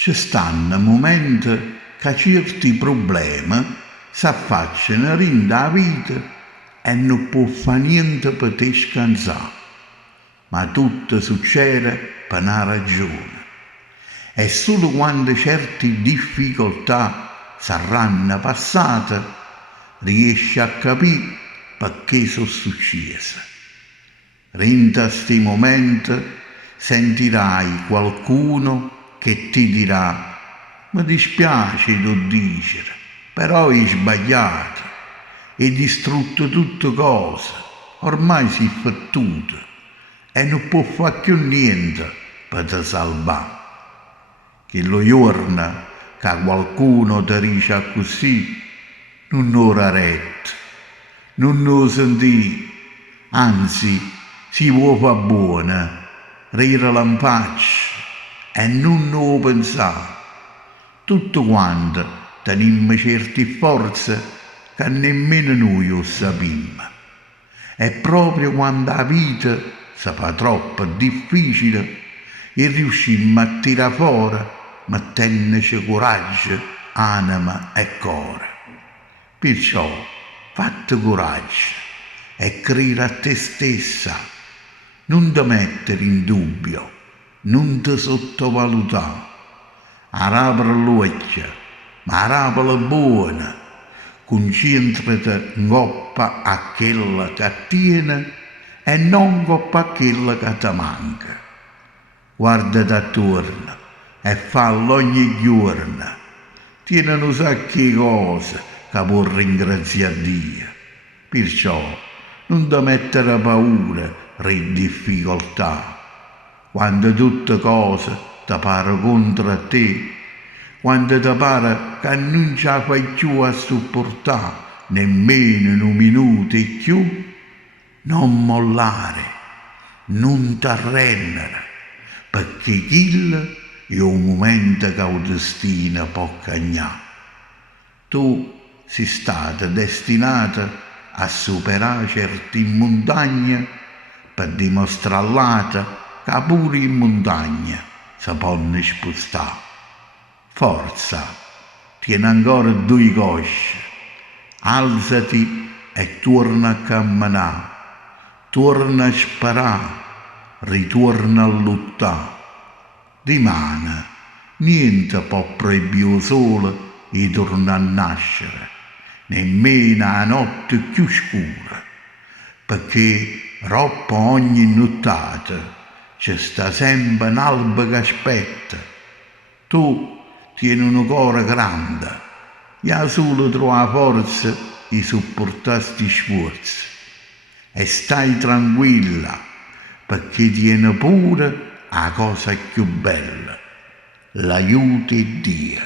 Ci stanno momenti che certi problemi si affacciano rinda la vita e non può fare niente per te scansare. Ma tutto succede per una ragione. E solo quando certe difficoltà saranno passate, riesci a capire perché sono successe. Rinda sti momenti sentirai qualcuno che ti dirà: mi dispiace tu dicere, però hai sbagliato, hai distrutto tutte cose, ormai sei fottuto e non può fare più niente per te salvare. Che lo giorno che qualcuno ti dice così, non ora retto, non lo sentì, anzi si può fare buona, rirala in faccia e non lo pensare. Tutto quanto tenimmo certe forze che nemmeno noi lo sappiamo. E proprio quando la vita si fa troppo difficile e riuscimmo a tirare fuori mettendoci coraggio, anima e cuore. Perciò fatti coraggio e credi a te stessa, non ti mettere in dubbio, non ti sottovalutare. Arapra l'occhio, ma arapala buona, concentrati ngoppa a quella che tiene e non ngoppa a quella che ti manca. Guardati attorno e fallo ogni giorno. Tieni un sacco di cose che può ringraziare Dio. Perciò non ti mettere paura re difficoltà. Quando tutte cose ti pare contro te, quando ti pare che non ce la fai più a sopportare nemmeno un minuto e più, non mollare, non t'arrendere, perché quello è un momento che il destino può cagnare. Tu sei stata destinata a superare certe montagne per dimostrare all'altra che pure in montagna si possono spostare. Forza, tieni ancora due cosce, alzati e torna a camminare, torna a sparare, ritorna a lottare. Dimane, niente può proibire il sole di tornare a nascere, nemmeno la notte più scura, perché troppo ogni nottata c'è sta sempre un'alba che aspetta. Tu tieni un cuore grande, e solo trova forza di sopportare sti sforzi. E stai tranquilla, perché tieni pure la cosa più bella, l'aiuto di Dio.